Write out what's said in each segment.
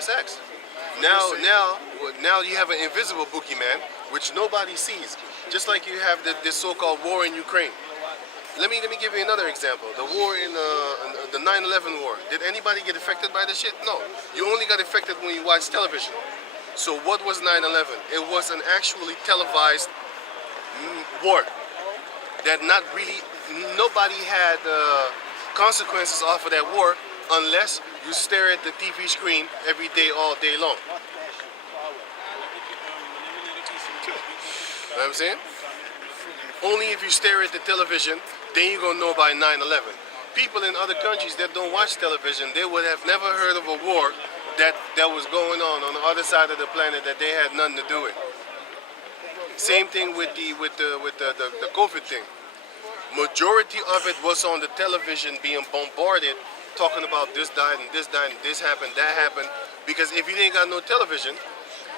sex. Now you have an invisible boogeyman, which nobody sees. Just like you have this so-called war in Ukraine. Let me give you another example. The war in the 9/11 war. Did anybody get affected by this shit? No. You only got affected when you watch television. So what was 9/11? It was an actually televised war that nobody had consequences off of that war unless you stare at the TV screen every day, all day long. You know what I'm saying? Only if you stare at the television, then you're gonna know about 9/11. People in other countries that don't watch television, they would have never heard of a war that was going on the other side of the planet that they had nothing to do with. Same thing with the COVID thing. Majority of it was on the television being bombarded, talking about this died and this died and this happened, that happened. Because if you didn't got no television,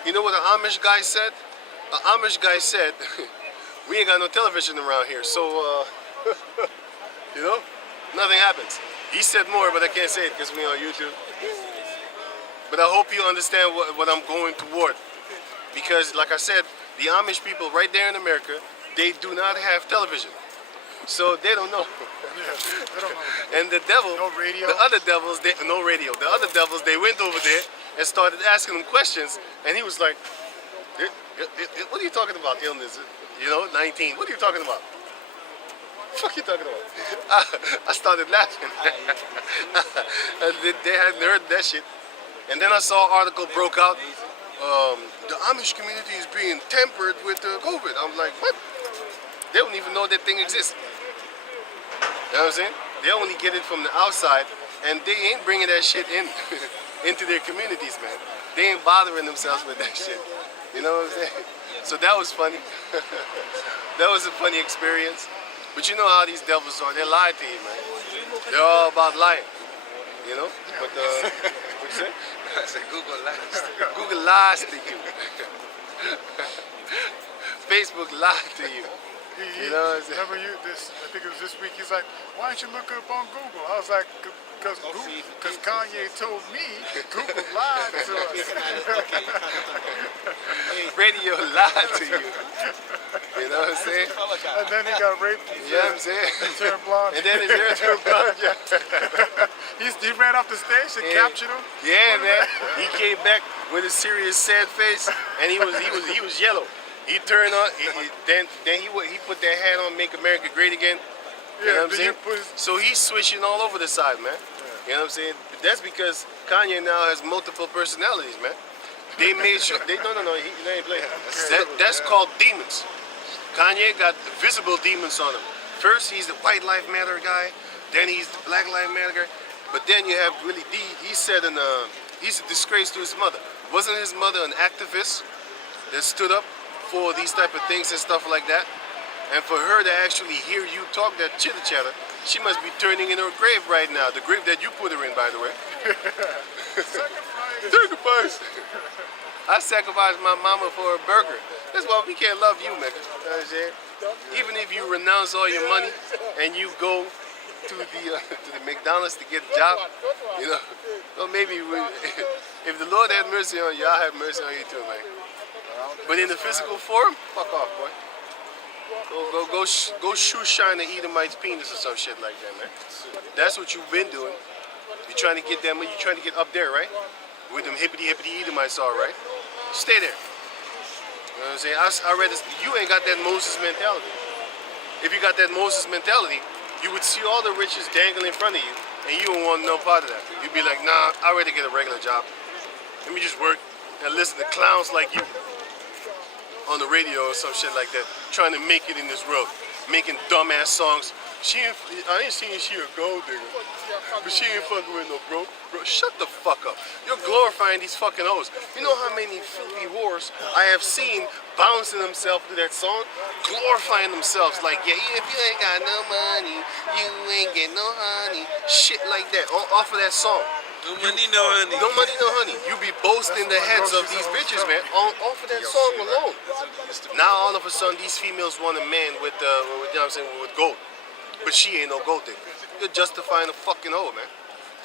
you know what the Amish guy said? The Amish guy said, we ain't got no television around here, so you know, nothing happens. He said more, but I can't say it because we're on YouTube. But I hope you understand what I'm going toward. Because like I said, the Amish people right there in America, they do not have television. So they don't know. Yeah, they don't know. And the devil, no radio. the other devils, no radio. The other devils, they went over there and started asking him questions. And he was like, what are you talking about, illness? You know, 19. What are you talking about? What the fuck are you talking about? I started laughing. They hadn't heard that shit. And then I saw an article broke out. The Amish community is being tempered with COVID. I'm like, what? They don't even know that thing exists. You know what I'm saying? They only get it from the outside, and they ain't bringing that shit in into their communities, man. They ain't bothering themselves with that shit. You know what I'm saying? So that was funny. That was a funny experience. But you know how these devils are. They lie to you, man. They're all about lying. You know? But what you say? I said Google lies. Google lies to you. Facebook lied to you. You know what I'm saying? Remember I think it was this week, he's like, why don't you look up on Google? I was like, because Kanye told me Google lied to us. Radio lied to you. You know what I'm saying? And then he got raped. You know what I'm saying? Turned blonde. And then his hair turned blonde. Yeah. He ran off the stage and captured him. Yeah, man. He came back with a serious, sad face, and he was yellow. He turned on. Then he put that hat on, "Make America Great Again." You know what I'm saying? So he's switching all over the side, man. You know what I'm saying? But that's because Kanye now has multiple personalities, man. They made sure. They ain't playing. That's called demons. Kanye got visible demons on him. First, he's the White Lives Matter guy. Then he's the Black Lives Matter guy. But then you have Willie D. He said, he's a disgrace to his mother. Wasn't his mother an activist that stood up for these type of things and stuff like that? And for her to actually hear you talk that chitter chatter, she must be turning in her grave right now. The grave that you put her in, by the way. Sacrifice. I sacrificed my mama for a burger. That's why we can't love you, nigga. You know what I'm saying? Even if you renounce all your money and you go to the McDonald's to get a job, you know, well, maybe if the Lord had mercy on you, I'll have mercy on you too, man. But in the physical form, fuck off, boy. Go shoe shine the Edomite's penis or some shit like that, man. That's what you've been doing. You're trying to get them. You're trying to get up there, right? With them hippity Edomites, all right? Stay there. You know what I'm saying? I read this. You ain't got that Moses mentality. If you got that Moses mentality, you would see all the riches dangling in front of you, and you don't want no part of that. You'd be like, nah, I'd rather get a regular job. Let me just work and listen to clowns like you on the radio or some shit like that, trying to make it in this world, making dumbass songs. I ain't seen she a gold digger, but she ain't fucking with no bro. Shut the fuck up. You're glorifying these fucking hoes. You know how many filthy whores I have seen bouncing themselves to that song, glorifying themselves like, yeah, if you ain't got no money, you ain't get no honey, shit like that, off of that song. No money, no honey. No money, no honey. You be boasting the heads of these bitches, man, off of that song alone. Now all of a sudden these females want a man with, you know what I'm saying, with gold. But she ain't no gold digger. You're justifying a fucking hoe, man.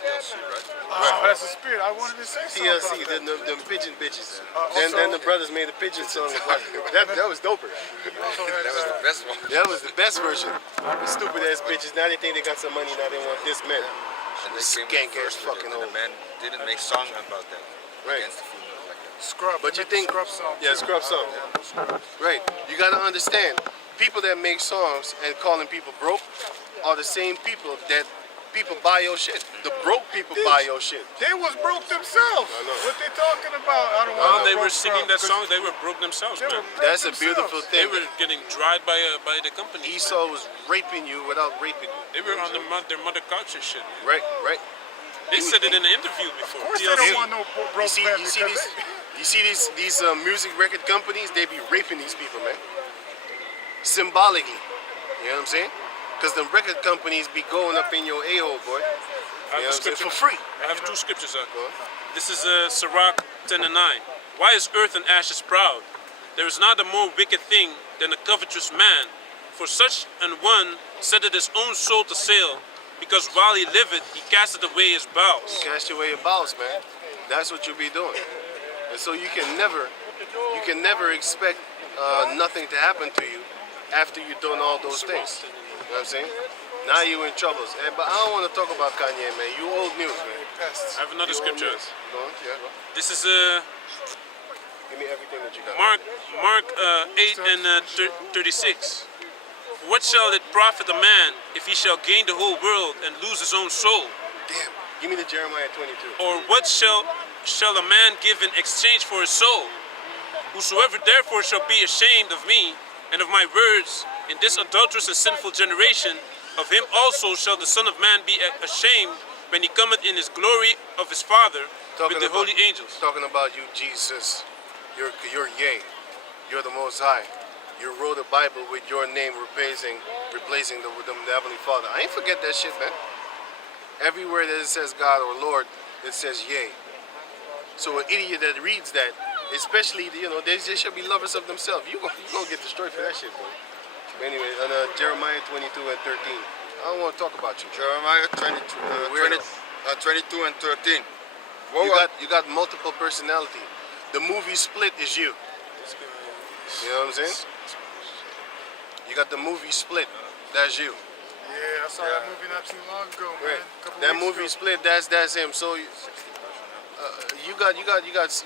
TLC, right? Oh, that's a spirit. I wanted to say something TLC, about that. them pigeon bitches. Also- Then the brothers made a pigeon song. That was doper. Also had, That was the best one. That was the best version. The stupid ass bitches. Now they think they got some money. Now they want this men. And they came Skank in ass first with fucking it, and old. the man didn't make song about that. Right. Against the female like that. Scrub. But you think, Scrub song. yeah, too. scrub song. Right. You gotta understand, people that make songs and calling people broke are the same people that people buy your shit. The broke people buy your shit. They was broke themselves. I know. What they talking about? I don't While want they were singing that song, they were broke themselves, They were man. broke That's a themselves. beautiful They thing. were getting dried by the company. Esau was raping you without raping you. They were on their mother culture shit. Man. Right, right. They said it in an interview before. Of course they TLC. don't want no broke men because You see these music record companies, they be raping these people, man. Symbolically. You know what I'm saying? Because the record companies be going up in your a-hole, boy. I You have know a what I'm saying? scripture. For free. I have two scriptures. Go on. This is Sirach 10 and 9. Why is earth and ashes proud? There is not a more wicked thing than a covetous man. For such an one setteth his own soul to sail, because while he liveth, he casteth away his bowels. Cast away your bowels, man. That's what you be doing. And so you can never expect nothing to happen to you after you've done all those things. You know what I'm saying? Now you in troubles. But I don't want to talk about Kanye, man. You old news, man. I have another You old scripture. news. Go on, yeah, go. This is Give me everything that you got. Mark 8 and 36. What shall it profit a man if he shall gain the whole world and lose his own soul? Damn. Give me the Jeremiah 22. Or what shall a man give in exchange for his soul? Whosoever therefore shall be ashamed of me and of my words in this adulterous and sinful generation, of him also shall the Son of Man be ashamed when he cometh in his glory of his Father with the holy angels. Talking about you, Jesus. You're yea. You're the Most High. You wrote a Bible with your name replacing the Heavenly Father. I ain't forget that shit, man. Everywhere that it says God or Lord, it says yea. So an idiot that reads that, especially, they should be lovers of themselves. You gonna get destroyed for that shit, boy. But anyway, Jeremiah 22 and 13. I don't want to talk about you. Jeremiah 22 and 13. You got multiple personality. The movie Split is you. You know what I'm saying? You got the movie Split. That's you. yeah, I saw that movie not too long ago, man. Right. Couple That weeks movie ago. Split. That's him. So you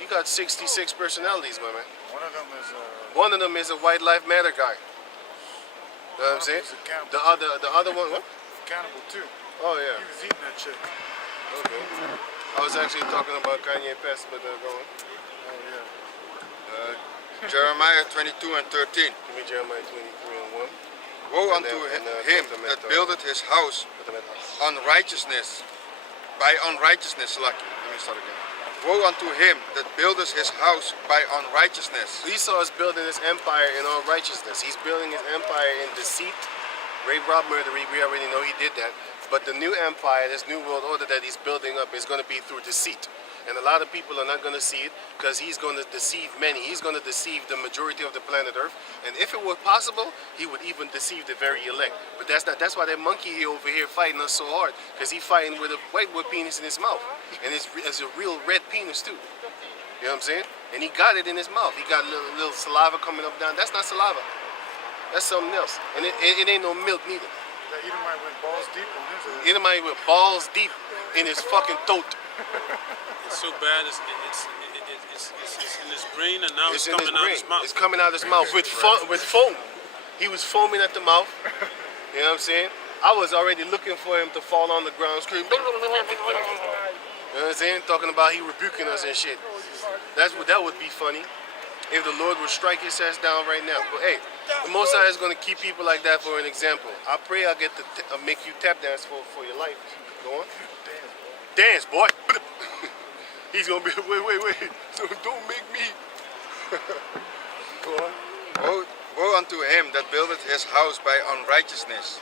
got 66 personalities, my man. One of them is One of them is a White Life Matter guy. You know what I'm saying? He's a cannibal. The other one, what? Cannibal too. Oh He yeah. was eating that chick. Okay. I was actually talking about Kanye Pest, but go on. Oh yeah. Jeremiah 22 and 13. Give me Jeremiah 23 and 1. Woe And unto then- and, him Testament, that buildeth his house on righteousness, by unrighteousness, lucky. Let me start again. Woe unto him that buildeth his house by unrighteousness. Esau is building his empire in all righteousness. He's building his empire in deceit, rape, rob, murder. We already know he did that. But the new empire, this new world order that he's building up is going to be through deceit. And a lot of people are not going to see it because he's going to deceive many. He's going to deceive the majority of the planet Earth. And if it were possible, he would even deceive the very elect. But that's not. That's why that monkey here over here fighting us so hard, because he's fighting with a whitewood penis in his mouth, and it's a real red penis too. You know what I'm saying? And he got it in his mouth. He got little saliva coming up down. That's not saliva. That's something else. And it ain't no milk neither. That Edomite went balls deep on his ass. Edomite with balls deep in his fucking throat. It's so bad. It's in his brain, and now it's in coming out his mouth. It's coming out his mouth with foam. He was foaming at the mouth. You know what I'm saying? I was already looking for him to fall on the ground, screaming. You know what I'm saying? Talking about he rebuking us and shit. That would be funny if the Lord would strike his ass down right now. But hey, the Most High is going to keep people like that for an example. I pray I get to make you tap dance for your life. Go on. Dance, boy. He's going to be, wait. Don't make me. Go on. Woe unto him that buildeth his house by unrighteousness,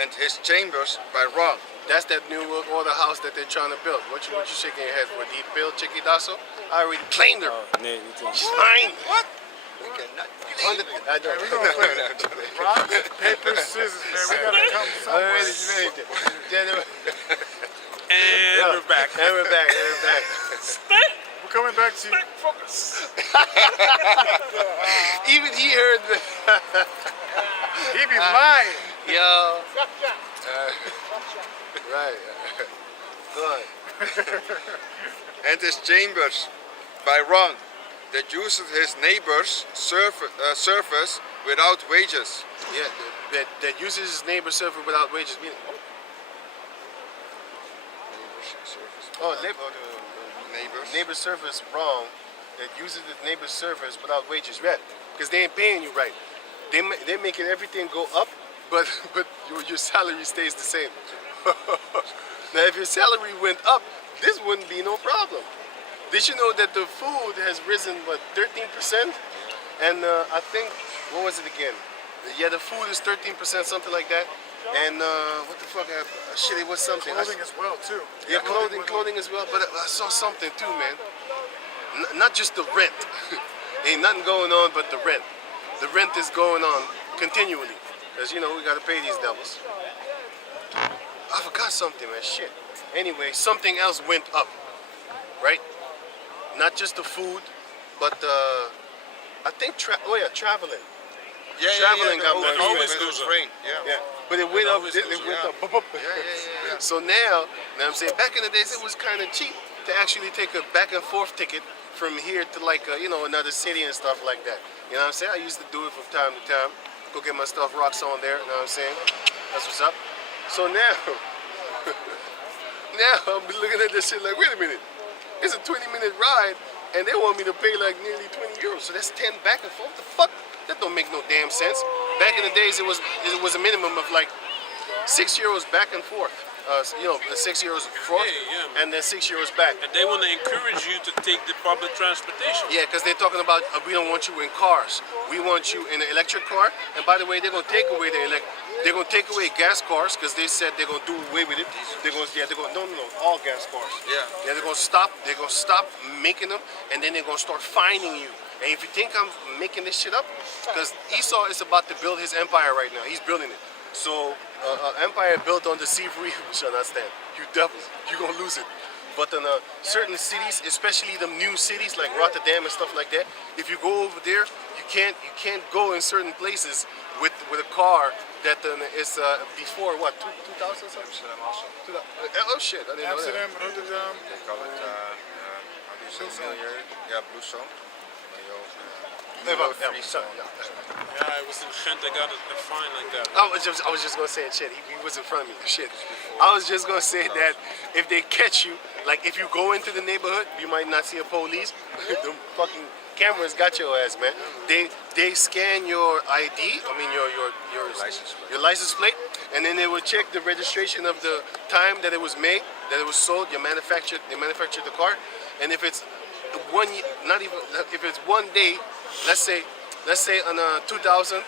and his chambers by wrong. That's that new world order house that they're trying to build. What you shaking your head for? Did he build Chiquidazo? I already claimed her. She's mine. What? We cannot. I don't. We're gonna play rock, paper, scissors, man. We gotta come I already somewhere. made it. And And we're back. And we're back. And we're back. We're coming back to you. Focus. Even he heard the He be lying. yo. Right. Good. And his chambers by wrong, that uses his neighbor's service without wages. Yeah, that uses his neighbor's server without wages. Meaning, oh, neighbor's service wrong. That uses the neighbor's service without wages. Right? Because they ain't paying you right. They're making everything go up, but your salary stays the same. Now, if your salary went up, this wouldn't be no problem. Did you know that the food has risen, what, 13%? And I think, what was it again? Yeah, the food is 13%, something like that. And what the fuck? Shit, it was something. Clothing as well too. Yeah, clothing as well. But I saw something too, man. Not just the rent. Ain't nothing going on but the rent. The rent is going on continually. Because, you know, we got to pay these devils. I forgot something, man. Shit. Anyway, something else went up. Right? Not just the food, but I think, traveling. Traveling got more always expensive. goes up. Train, Yeah, but it went up. always It goes went up. up. yeah. So now, you know what I'm saying, back in the days, it was kind of cheap to actually take a back and forth ticket from here to like another city and stuff like that. You know what I'm saying? I used to do it from time to time. Go get my stuff, rocks on there. You know what I'm saying? That's what's up. So now, I'm looking at this shit like, wait a minute, it's a 20-minute ride, and they want me to pay like nearly 20 euros. So that's 10 back and forth. The fuck? That don't make no damn sense. Back in the days, it was a minimum of like 6 euros back and forth. 6 euros forth, Yeah. and then 6 euros back. And they want to encourage you to take the public transportation. Yeah, because they're talking about we don't want you in cars. We want you in an electric car. And by the way, they're gonna take away they're gonna take away gas cars because they said they're gonna do away with it. No, all gas cars. Yeah. Yeah, they're gonna stop making them, and then they're gonna start fining you. And if you think I'm making this shit up, because Esau is about to build his empire right now. He's building it. So empire built on the sea free shall not stand. You devils, you're gonna lose it. But in certain cities, especially the new cities like Rotterdam and stuff like that, if you go over there, you can't go in certain places with a car that is before what 2000 something. Oh shit, I didn't know that. Amsterdam, Rotterdam. They call it, how do you say milieu? Yeah, blue zone. Yeah, Yeah, I was in Ghent. I got a fine like that. I was just gonna say shit. He was in front of me. Shit. I was just gonna say that if they catch you, like if you go into the neighborhood, you might not see a police. The fucking cameras got your ass, man. They scan your ID. I mean your license plate, and then they will check the registration of the time that it was made, that it was sold. They manufactured the car, and if it's if it's 1 day, let's say on 2000,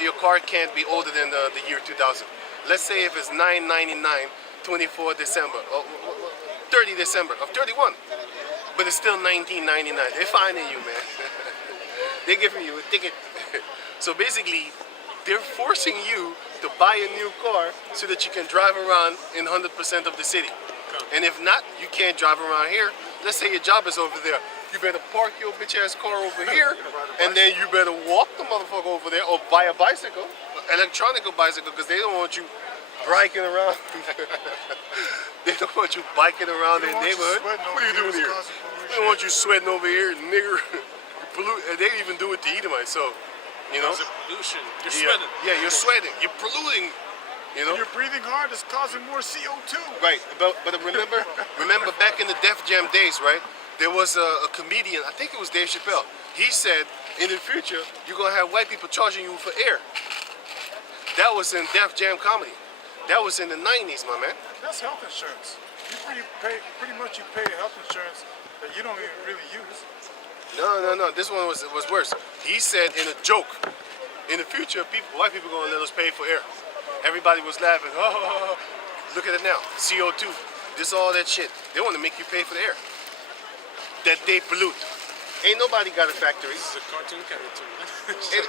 your car can't be older than the year 2000. Let's say if it's 9/99, 24 December, or 30 December of 31, but it's still 1999. They're finding you, man. They're giving you a ticket. So basically, they're forcing you to buy a new car so that you can drive around in 100% of the city. And if not, you can't drive around here. Let's say your job is over there. You better park your bitch ass car over here, and then you better walk the motherfucker over there, or buy a bicycle, electronic bicycle, because they don't want you biking around. They don't want you biking around their neighborhood. What are you doing here? They don't want you sweating over here, nigger. You pollute. And they even do it to Edomites, so you know. It's a pollution. You're sweating. Yeah, you're sweating. You're polluting. You know. You're breathing hard, it's causing more CO2. Right, but remember back in the Def Jam days, right? There was a comedian, I think it was Dave Chappelle. He said, in the future, you're gonna have white people charging you for air. That was in Def Jam comedy. That was in the 90s, my man. That's health insurance. You pretty much pay health insurance that you don't even really use. No. This one was worse. He said in a joke, in the future, white people gonna let us pay for air. Everybody was laughing. Oh, look at it now. CO2. This all that shit. They want to make you pay for the air that they pollute. Ain't nobody got a factory. This is a cartoon character.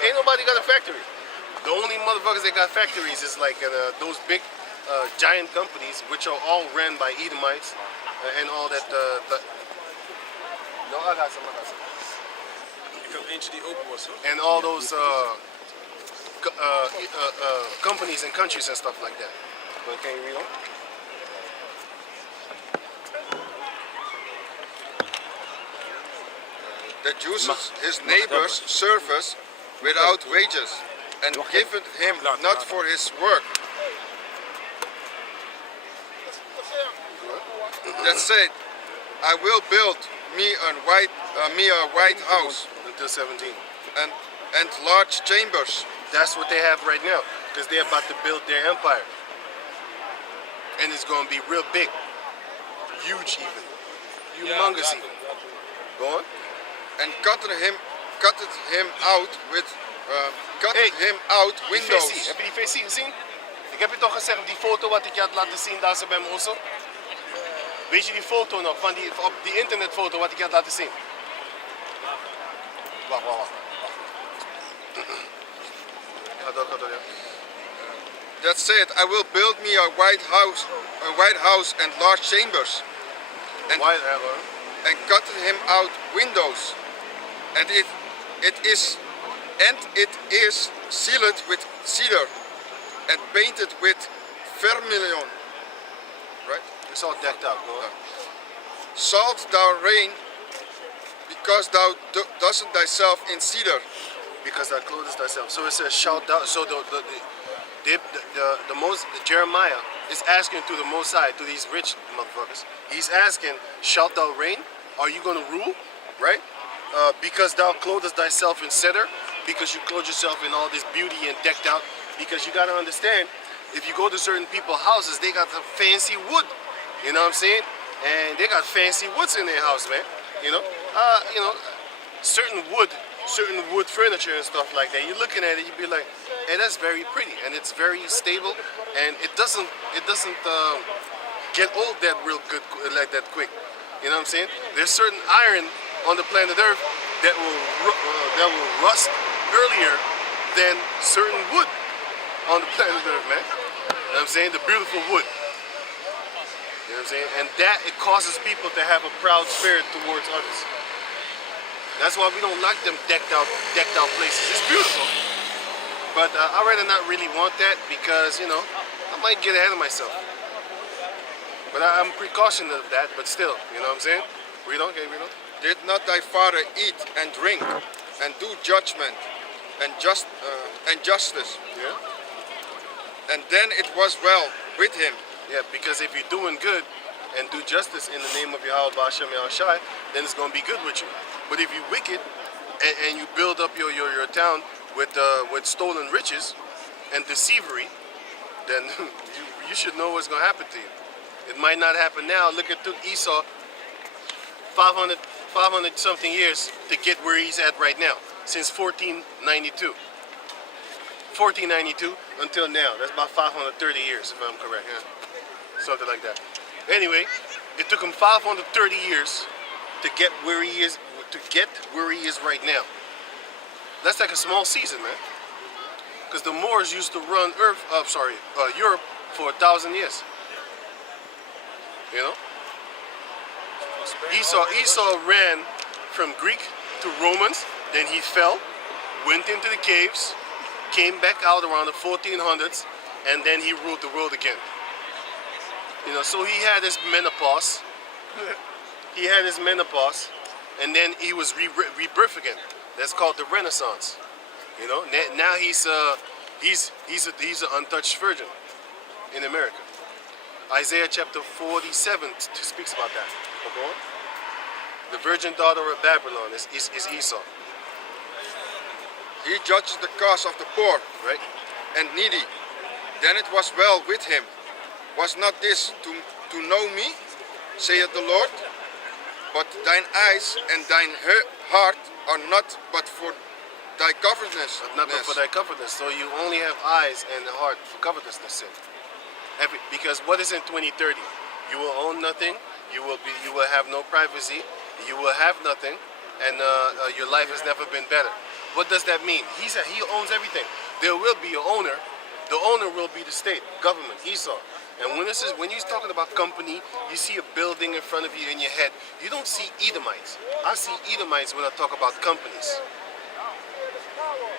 Ain't nobody got a factory. The only motherfuckers that got factories is like those big giant companies, which are all ran by Edomites and all that. No, I got some. Ik heb eentje die open was, hoor. And all those companies and countries and stuff like that. But can you read on? That uses his neighbor's service without wages, and giveth him not for his work. That said, I will build me a white house Until 17. and large chambers. That's what they have right now, because they're about to build their empire. And it's going to be real big. Huge even. Humongous even. Go on. And cutted him out with him out Die windows. versie, heb je die versie gezien? Ik heb je toch gezegd op die foto wat ik je had laten zien daar zo bij mijn osso? Weet je die foto nog, van op die internetfoto wat ik je had laten zien? Wacht. Ga door, ja. That said, I will build me a white house and large chambers, and cut him out windows, and it is sealed with cedar and painted with vermilion. Right? It's all decked out, go on. Salt thou rain, because thou doesn't thyself in cedar. Because thou clothest thyself. So it says shout out. So Jeremiah is asking to the Most High, to these rich motherfuckers. He's asking, shalt thou reign? Are you going to rule? Right? Because thou clothest thyself in cedar, because you clothe yourself in all this beauty and decked out. Because you got to understand, if you go to certain people's houses, they got the fancy wood. You know what I'm saying? And they got fancy woods in their house, man. Certain wood furniture and stuff like that. You're looking at it, you'd be like, hey, that's very pretty, and it's very stable, and it doesn't get old that real good like that quick. You know what I'm saying? There's certain iron on the planet Earth that will rust earlier than certain wood on the planet Earth, man. You know what I'm saying? The beautiful wood. You know what I'm saying? And that, it causes people to have a proud spirit towards others. That's why we don't like them decked out places. It's beautiful, but I'd rather not really want that, because I might get ahead of myself. But I'm precautionate of that. But still, you know what I'm saying? Read on, okay, read on. Did not thy father eat and drink and do judgment and justice? Yeah. And then it was well with him. Yeah, because if you're doing good and do justice in the name of Yahweh Ba'ashem Yahushai, then it's going to be good with you. But if you're wicked and you build up your town with stolen riches and deceivery, then you should know what's going to happen to you. It might not happen now. Look, it took Esau 500 something years to get where he's at right now, since 1492. 1492 until now. That's about 530 years, if I'm correct. Yeah? Something like that. Anyway, it took him 530 years to get where he is. Right now. That's like a small season, man. Because the Moors used to run Europe for 1,000 years. You know? Esau ran from Greek to Romans, then he fell, went into the caves, came back out around the 1400s, and then he ruled the world again. So he had his menopause. And then he was rebirth again. That's called the Renaissance. Now he's an untouched virgin in America. Isaiah chapter 47 speaks about that. Go on. The virgin daughter of Babylon is Esau. He judges the cause of the poor, right, and needy. Then it was well with him. Was not this to know me, saith the Lord? But thine eyes and thine heart are not but for thy covetousness. Not but for thy covetousness. So you only have eyes and a heart for covetousness. Because what is in 2030? You will own nothing. You will have no privacy. You will have nothing, and your life has never been better. What does that mean? He said he owns everything. There will be an owner, The owner will be the state, government, Esau. And when he's talking about company, you see a building in front of you in your head. You don't see Edomites. I see Edomites when I talk about companies.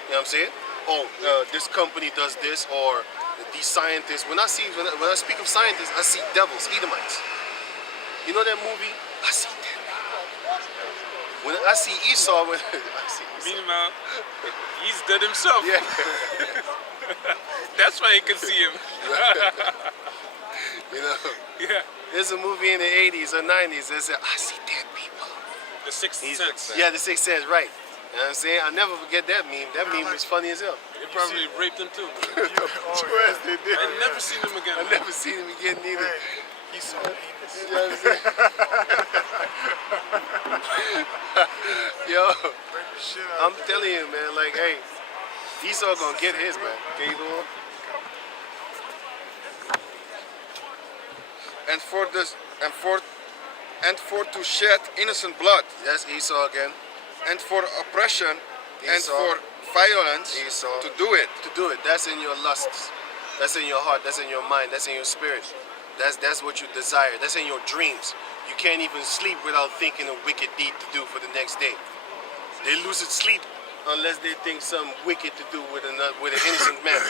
You know what I'm saying? Oh, this company does this, or these scientists. When I speak of scientists, I see devils, Edomites. You know that movie? I see that. When I see Esau, I see Esau. Meanwhile, he's dead himself. Yeah. That's why you can see him. You know, Yeah. there's a movie in the 80s or 90s that said, I see dead people. The Sixth Sense. Yeah, the Sixth Sense, right. You know what I'm saying? I'll never forget that meme. That meme was funny as hell. They probably raped him too. Yes, they did. I never seen him again. I man. never seen him again neither. Hey, he saw penis. You know what I'm saying? Yo, Rape the shit out I'm telling you, man, like, hey, Esau gonna get his, man. Okay, you know? And for to shed innocent blood, That's Esau again. and for oppression, and Esau. for violence, Esau. to do it. To do it, that's in your lusts. That's in your heart. That's in your mind. That's in your spirit. That's what you desire. That's in your dreams. You can't even sleep without thinking a wicked deed to do for the next day. They lose sleep unless they think some wicked to do with an innocent man.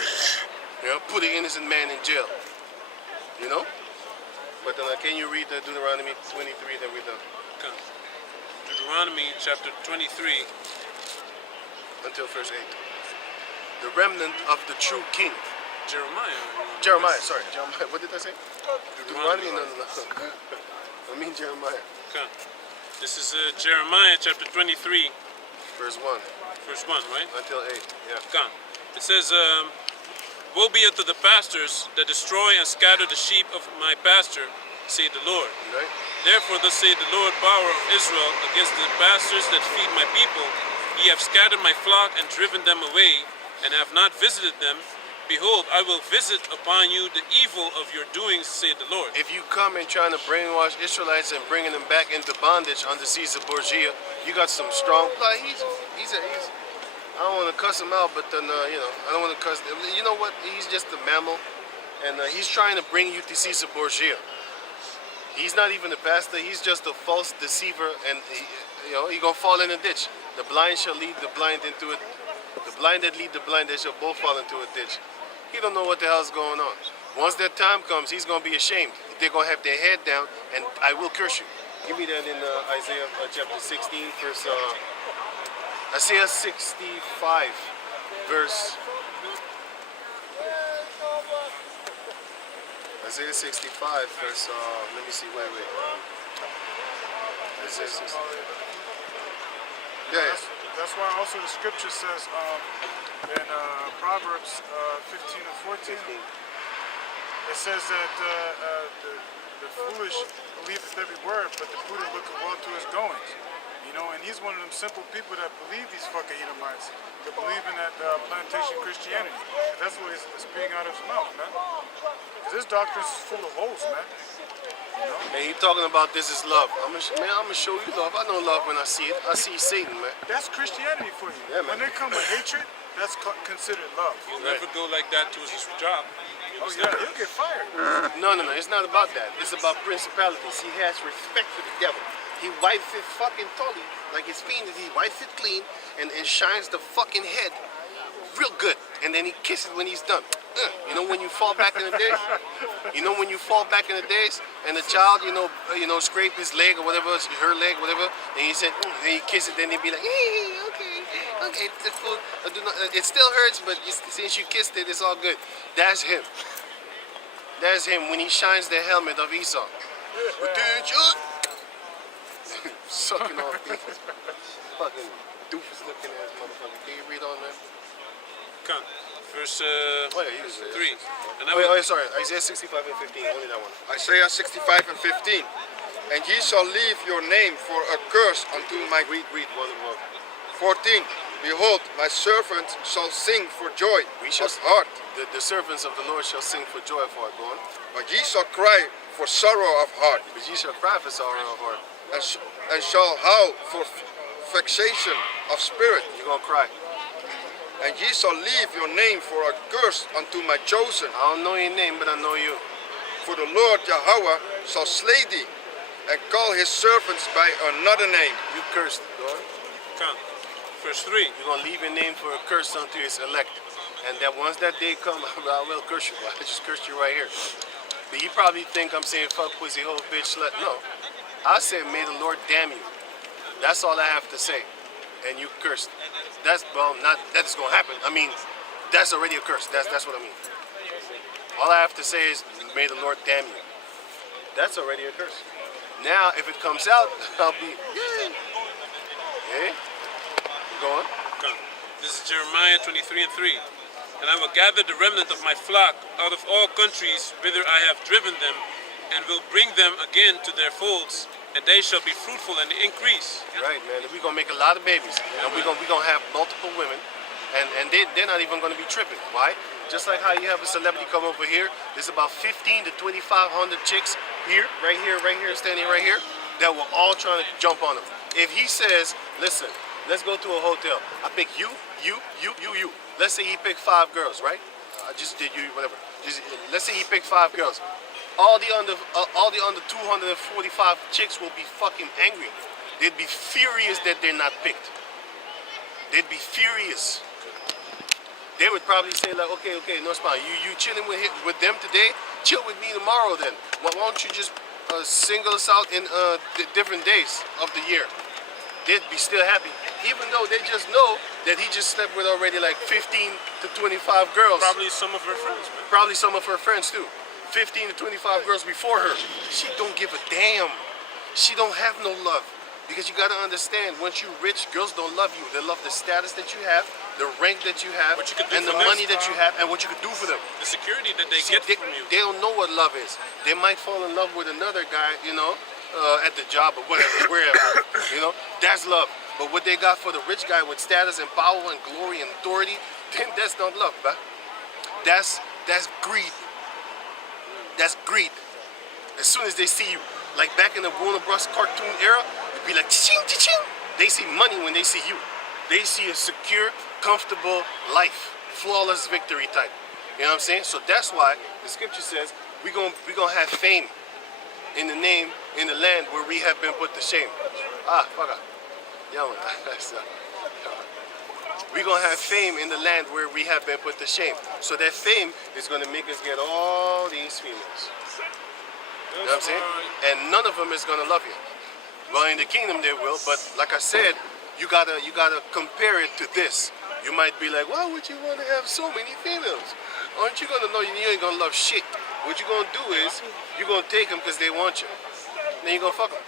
You know, put an innocent man in jail. You know? But can you read Deuteronomy 23? Then we're done. Okay. Deuteronomy chapter 23. Until verse 8. The remnant of the true king. Jeremiah. Sorry. Jeremiah. What did I say? Deuteronomy? No. I mean Jeremiah. Okay. This is Jeremiah chapter 23, Verse 1 verse 1, right? until 8. Yeah. Okay. It says, woe be unto the pastors that destroy and scatter the sheep of my pasture, saith the Lord. Right? Therefore thus saith the Lord power of Israel against the pastors that feed my people. Ye have scattered my flock and driven them away, and have not visited them. Behold, I will visit upon you the evil of your doings, saith the Lord. If you come and trying to brainwash Israelites and bringing them back into bondage under Caesar Borgia, you got some strong. Like he's I don't want to cuss him out, but then I don't want to cuss. You know what? He's just a mammal, and he's trying to bring you to Caesar Borgia. He's not even a pastor. He's just a false deceiver, and he's gonna fall in a ditch. The blind shall lead the blind into it. The blind that lead the blind, they shall both fall into a ditch. He don't know what the hell's going on. Once that time comes, he's gonna be ashamed. They're gonna have their head down, and I will curse you. Give me that in Isaiah chapter 16, verse. Isaiah 65, verse. Isaiah 65, verse. Let me see. Wait. Isaiah 65. Yeah. That's why also the scripture says in Proverbs 15 and 14, it says that the foolish believeth every word, but the prudent looketh well to his goings. You know, and he's one of them simple people that believe these fucking Edomites. They believe in that plantation Christianity. And that's what he's spitting out of his mouth, man. Because his doctrine is full of holes, man. You know? And he talking about this is love. I'm gonna show you love. I know love when I see it. I see Satan, man. That's Christianity for you. Yeah, man. When they come with hatred, that's considered love. You'll never go like that to his job. Oh yeah, he'll get fired. No. It's not about that. It's about principalities. He has respect for the devil. He wipes it fucking totally, like his penis. He wipes it clean and shines the fucking head real good. And then he kisses when he's done. You know when you fall back in the days? You know when you fall back in the days and the child, scrape his leg or whatever, her leg, whatever, and he said, and he kiss it, then he'd be like, hey, okay, it still hurts, but since you kissed it, it's all good. That's him. That's him when he shines the helmet of Esau. Attention! Sucking off people. Fucking doofus looking ass motherfucker. Can you read on, man? Come. Verse Oh, yeah, you was 3. And I Oh, will, yeah, sorry. Isaiah 65 and 15. Only that one. Isaiah 65 and 15. And ye shall leave your name for a curse unto my... Read one more. 14. Behold, my servant shall sing for joy We shall of heart, the servants of the Lord shall sing for joy for it. Go on. but ye shall cry for sorrow of heart, But ye shall cry for sorrow of heart. and shall howl for vexation of spirit. You're gonna cry. And ye shall leave your name for a curse unto my chosen. I don't know your name, but I know you. For the Lord Yahweh shall slay thee, and call his servants by another name. You cursed, Lord. Come. Verse 3. You're going to leave your name for a curse unto his elect. And that once that day comes, I will curse you. I just cursed you right here. But you probably think I'm saying fuck, pussy, hoe, bitch, slut. No. I said, may the Lord damn you. That's all I have to say. And you cursed. That's, well, not that is going to happen. I mean, that's already a curse. That's what I mean. All I have to say is, may the Lord damn you. That's already a curse. Now, if it comes out, I'll be, yay. Hey? Go on. Come. This is Jeremiah 23 and 3. And I will gather the remnant of my flock out of all countries whither I have driven them, and will bring them again to their folds, and they shall be fruitful and increase. Right, man. We're going to make a lot of babies. And we're gonna have multiple women. And they're not even going to be tripping. Why? Just like how you have a celebrity come over here, there's about 15 to 2,500 chicks here, standing right here, that were all trying to jump on him. If he says, listen, let's go to a hotel. I pick you. Let's say he picked 5 girls, right? I just did you, whatever. Let's say he picked 5 girls. All the under 245 chicks will be fucking angry. They'd be furious that they're not picked. They'd be furious. They would probably say like, okay, no spot. You chilling with them today? Chill with me tomorrow then. Why don't you just single us out in different days of the year? They'd be still happy, even though they just know that he just slept with already like 15 to 25 girls. Probably some of her friends, man. Probably some of her friends too. 15 to 25 girls before her. She don't give a damn. She don't have no love. Because you gotta understand, once you're rich, girls don't love you. They love the status that you have, the rank that you have, What you could do and for the them, money that you have, and what you could do for them. The security that they See, get they, from you. they don't know what love is. They might fall in love with another guy, you know, at the job or whatever, wherever, you know. That's love. But what they got for the rich guy with status and power and glory and authority, then that's not love, bruh. That's greed. That's greed. As soon as they see you, like back in the Warner Bros. Cartoon era, it'd be like, ching, ching. They see money when they see you. They see a secure, comfortable life, flawless victory type. You know what I'm saying? So that's why the scripture says we're gonna have fame in the name, in the land where we have been put to shame. Fuck up. Yeah, we're gonna have fame in the land where we have been put to shame. So that fame is gonna make us get all these females. You know what I'm saying? And none of them is gonna love you. Well, in the kingdom they will, but like I said, you gotta compare it to this. You might be like, why would you want to have so many females? Aren't you gonna know you ain't gonna love shit? What you're gonna do is you're gonna take them because they want you. Then you're gonna fuck them.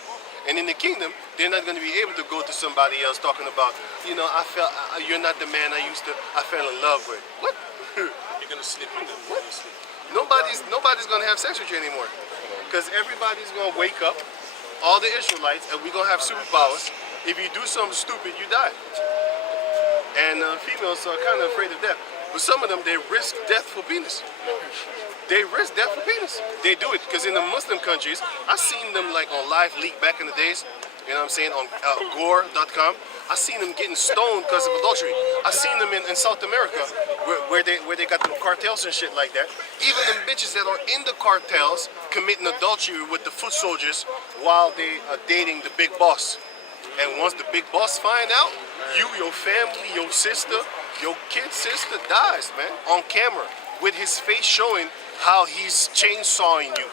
And in the kingdom, they're not gonna be able to go to somebody else talking about, you know, you're not the man I fell in love with. What? You're gonna sleep with them. What? Nobody's gonna have sex with you anymore. Because everybody's gonna wake up, all the Israelites, and we're gonna have superpowers. If you do something stupid, you die. And females are kind of afraid of death. But some of them, they risk death for penis. They risk death for penis. They do it because in the Muslim countries, I seen them like on live leak back in the days. You know what I'm saying? On gore.com. I seen them getting stoned because of adultery. I seen them in South America where they got the cartels and shit like that. Even them bitches that are in the cartels committing adultery with the foot soldiers while they are dating the big boss. And once the big boss find out, you, your family, your sister, your kid sister dies, man, on camera with his face showing how he's chainsawing you.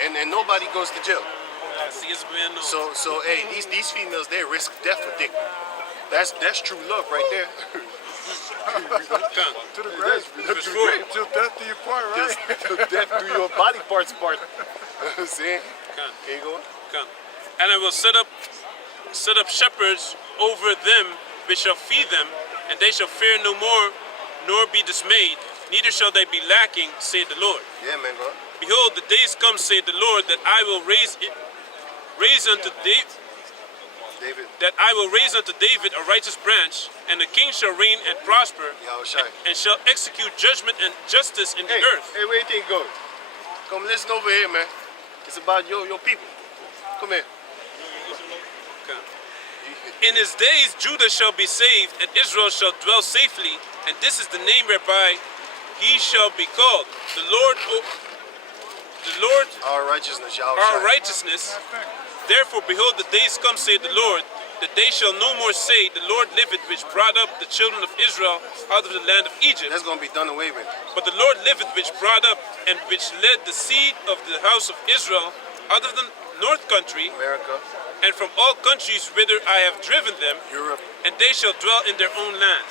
And nobody goes to jail. So hey, these females, they risk death for dick. That's true love right there. To the grave. Till death do you part, right? Till death do your body parts part. See? Can you go? Come. And I will set up shepherds over them which shall feed them, and they shall fear no more, nor be dismayed, neither shall they be lacking, saith the Lord. Yeah, man, bro. Behold, the days come, saith the Lord, that I will raise unto David, a righteous branch, and the king shall reign and prosper, and shall execute judgment and justice in the earth. Hey, where you think go? Come listen over here, man. It's about your people. Come here. Okay. In his days Judah shall be saved, and Israel shall dwell safely, and this is the name whereby he shall be called. The Lord, Our righteousness, Yahweh. our righteousness. Therefore, behold, the days come, saith the Lord, that they shall no more say, the Lord liveth, which brought up the children of Israel out of the land of Egypt. That's going to be done away with. But the Lord liveth, which brought up and which led the seed of the house of Israel out of the north country, America, and from all countries whither I have driven them, Europe, and they shall dwell in their own land.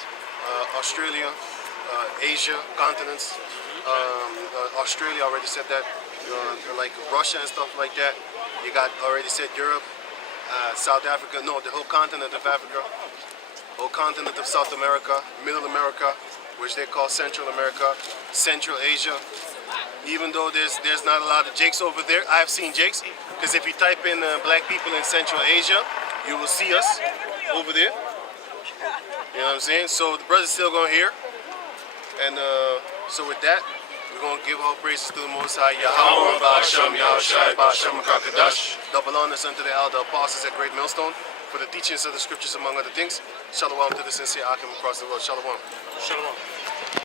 Australia, Asia, continents. Australia already said that. Like Russia and stuff like that. You got already said Europe, South Africa. No, the whole continent of Africa, whole continent of South America, Middle America, which they call Central America, Central Asia. Even though there's not a lot of Jakes over there, I've seen Jakes. Because if you type in black people in Central Asia, you will see us over there. You know what I'm saying? So the brother's still going to hear. And so with that, we're going to give all praises to the Most High Yahweh, Ba'ashem, Yahushai, Ba'ashem, Kakadash. Double honors unto the elder apostles at Great Millstone for the teachings of the scriptures, among other things. Shalom to the sincere Akim across the world. Shalom. Shalom.